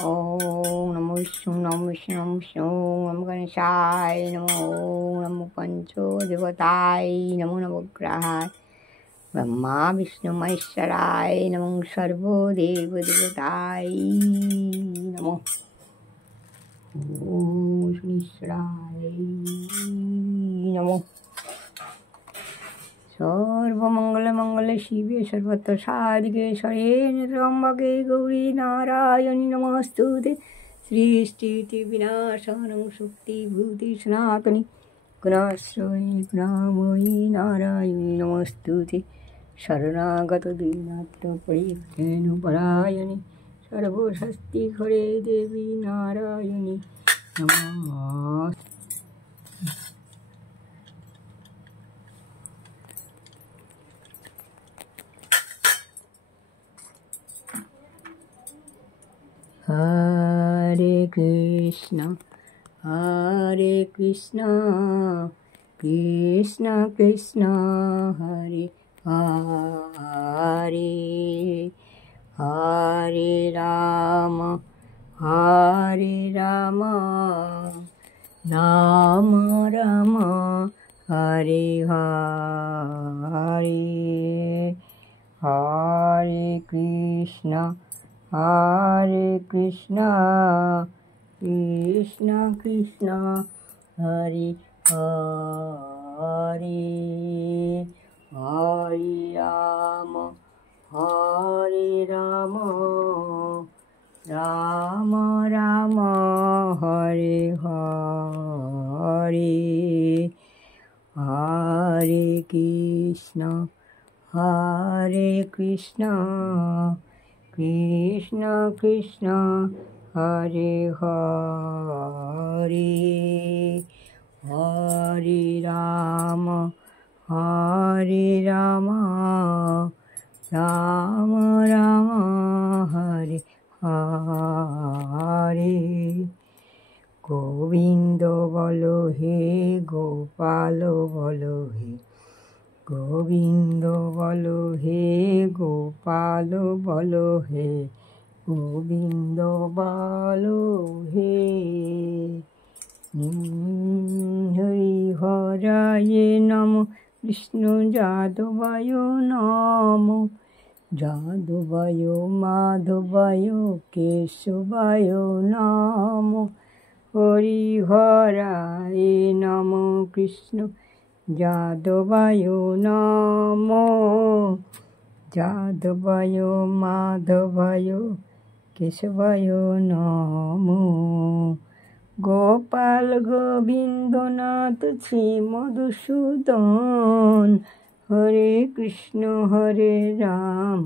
ओम नमो विष्णु नमो विष्णु नमो विष्णु नमो गणेशाय नमो नमो पंचो देवताय नमो नवग्रहाय ब्रह्मा विष्णु महेश्वराय नमो सर्वदेव देवताय नमो ओम शनीश्वराय नमो सर्वमंगल मंगल शिवे सर्वत्र साधिके शरण्ये त्र्यंबके गौरी नारायणी नमोस्तुते सृष्टि विनाशनं शुक्ति भूति सनातनी गुणाश्रयी गुणामयी नारायणी नमोस्तुते शरणागत दीनार्थ परित्राण परायणे सर्वशक्ति हरे देवी नारायणी नमः। हरे कृष्ण कृष्ण कृष्ण हरे हरे हरे राम राम राम हरे हरे हरे कृष्ण कृष्ण कृष्ण हरे हरे हरे राम राम राम हरे हरे हरे कृष्ण कृष्ण कृष्ण हरे हरे हरे राम राम राम हरे हरे गोविंद बोलो हे गोपाल बोलो हे गोविंद बोलो हे गोपाल बोलो हे गोविंद बोलो हे हरि हराय नमो विष्णु जादवाय नमो जादवाय माधवाय केशवाय नमो हरि हराय नमो कृष्ण जादवाय नमो जादवाय माधवाय केशवाय नमो गोपाल गोविंद नाथ श्री मधुसूदन हरे कृष्ण हरे राम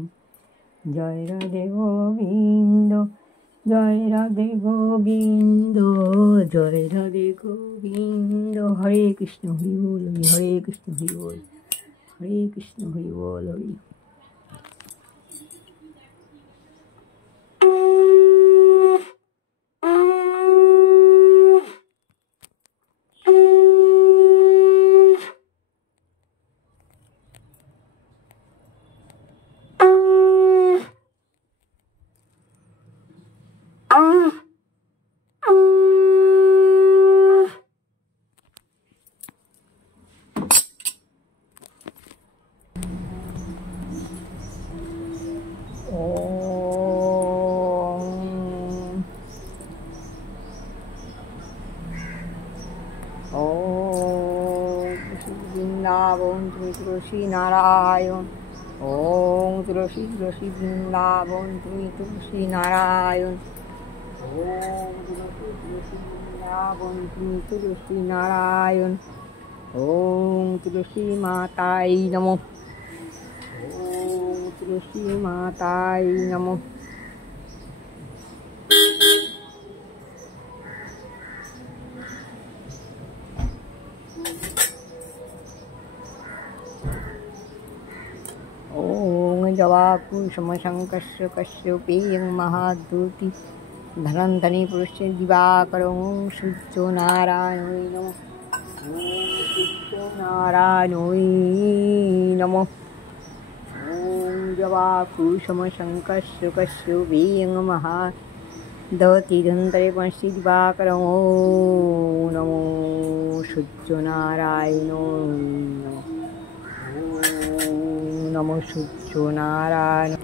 जय राधे गोविंद जय राधे गोविंद जय राधे गोविंद हरे कृष्ण हरि बोल हरे कृष्ण हरि बोल हरे कृष्ण हरि बोल हरि वृंदावन तुम्हें तुलसी नारायण ओम तुलसी तुलसी वृंदावन तुम्हें तुलसी नारायण ओम तुलसी तुलसी वृंदावन तुम्हें तुलसी नारायण ओम तुलसी माताय नमो ओम तुलसी माताय नमो जवाकुसुमशङ्कस्य कश्यपेयं महाद्युति धनन्धनी पुरुष दिवाकरो सूर्यो नारायणो नमः सूर्यो नारायणो नमः जवाकुसुमशङ्कस्य कश्यपेयं दवती धन्वन्तरे पंचि दिवाकरं ॐ नमो सूर्यनारायण ॐ नमो सूर्यनारायण।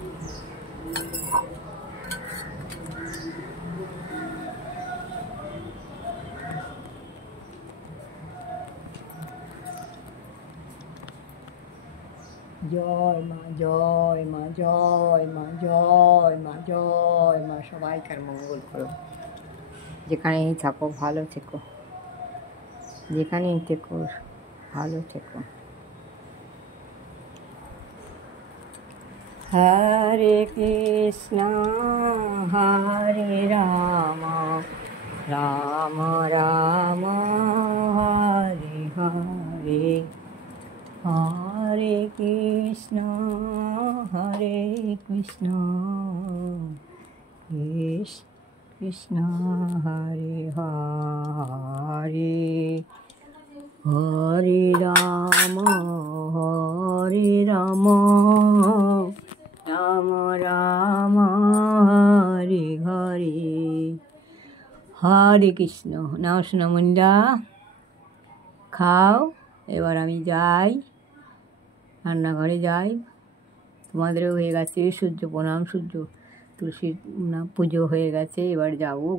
জয় মা জয় মা জয় মা জয় মা জয় মা। সবাইকার মঙ্গল করো, যেখানেই থাকো ভালো থেকো, যেখানেই থেকো ভালো থেকো। হরে কৃষ্ণ হরে রাম রাম রাম হরে হরে, হরে কৃষ্ণ হরে কৃষ্ণ কৃষ্ণ কৃষ্ণ হরে হরে, হরে রাম রাম রাম হরে হরে, হরে কৃষ্ণ। নাও সোনামণিরা খাও, এবার আমি যাই রান্নাঘরে যাই। তোমাদেরও হয়ে গেছে সূর্য প্রণাম, সূর্য তুলসীর পুজো হয়ে গেছে। এবার যাবো,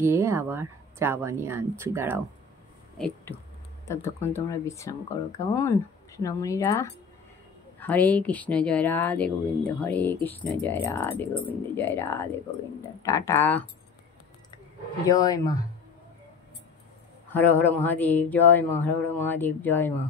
গিয়ে আবার চা বানিয়ে আনছি, দাঁড়াও একটু, ততক্ষণ তোমরা বিশ্রাম করো কেমন সোনামণিরা। হরে কৃষ্ণ, জয় রাধে গোবিন্দ, হরে কৃষ্ণ, জয় রাধে গোবিন্দ, জয় রাধে গোবিন্দ। টাটা, জয় মা। হর হর মহাদেব, জয় মা, হর হর মহাদেব, জয় মা।